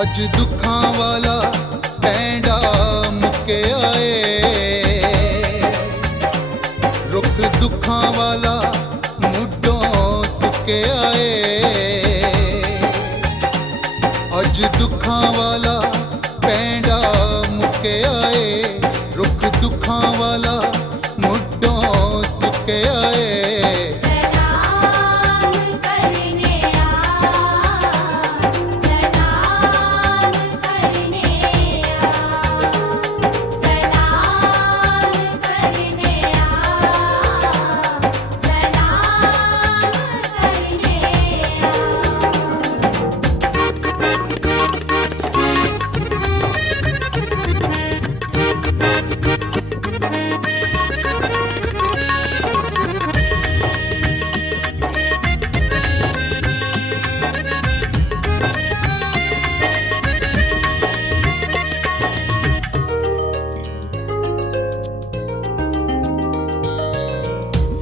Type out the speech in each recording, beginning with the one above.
अज दुखां वाला पैंडा मुके आए, रुख दुखां वाला मुड्डों सुके आए। अज दुखां वाला पैंडा मुके आए, रुख दुखां वाला मुड्डों सुके आए।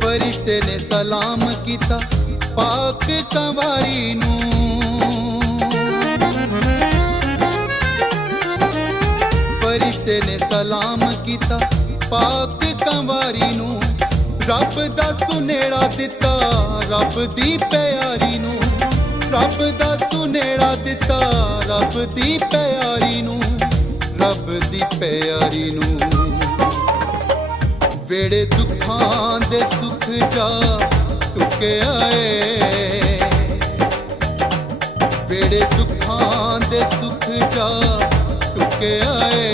फरिश्ते ने सलाम किता पाक कंवारी नूं, फरिश्ते ने सलाम किता पाक कंवारी नूं। रब दा सुनेड़ा दिता रब दी प्यारी नूं, रब दा सुनेड़ा दिता रब दी प्यारी नूं, रब दी प्यारी नूं। वेड़े दुखां दे सुख जा टुके आए, वेड़े दुखां दे सुख जा टुके आए।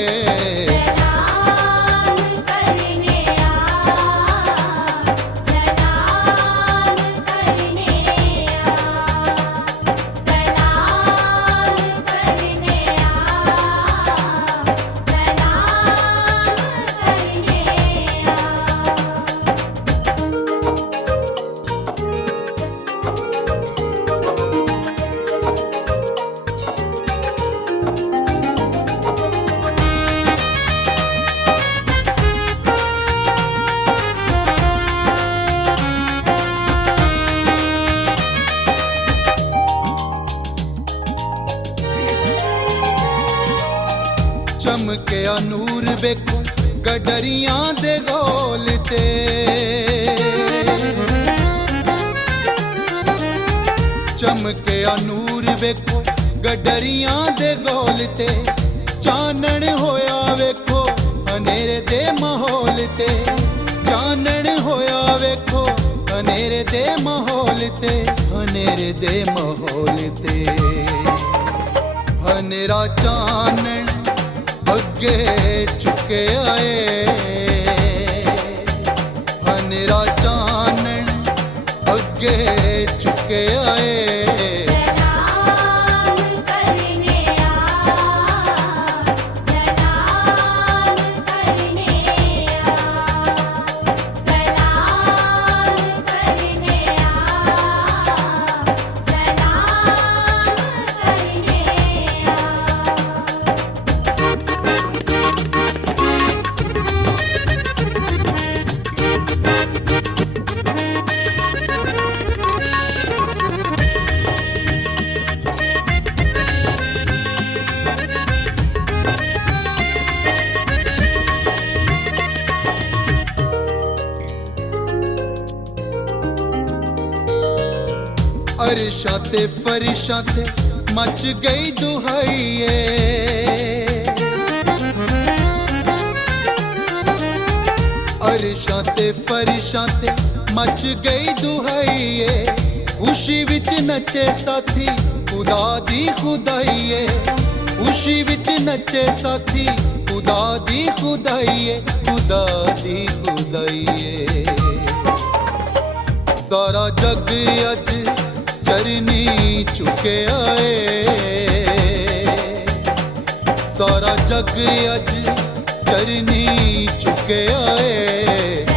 चमकिया नूर वेखो गडरियां दे गोल ते, चमकिया नूर वेखो गडरियां दे गोल ते। चानण होया वेखो हनेरे दे माहौल ते, चानण होया वेखो हनेरे दे माहौल ते, हनेरे दे माहौल ते। हनेरा चानण अगे चुके आए, हनेरा चानण अगे चुके आए। अरशा ते फरिशा ते मच गई दुहाइए, अरशा ते फरिशा ते मच गई दुहाइए। खुशी विच नचे साथी खुदा दी खुदाइए, खुशी विच नचे साथी खुदा दी खुदाइए, खुदा दी खुदाइए। सारा जग अज चरनी चुके आए, सारा जग अज चरनी चुके आए।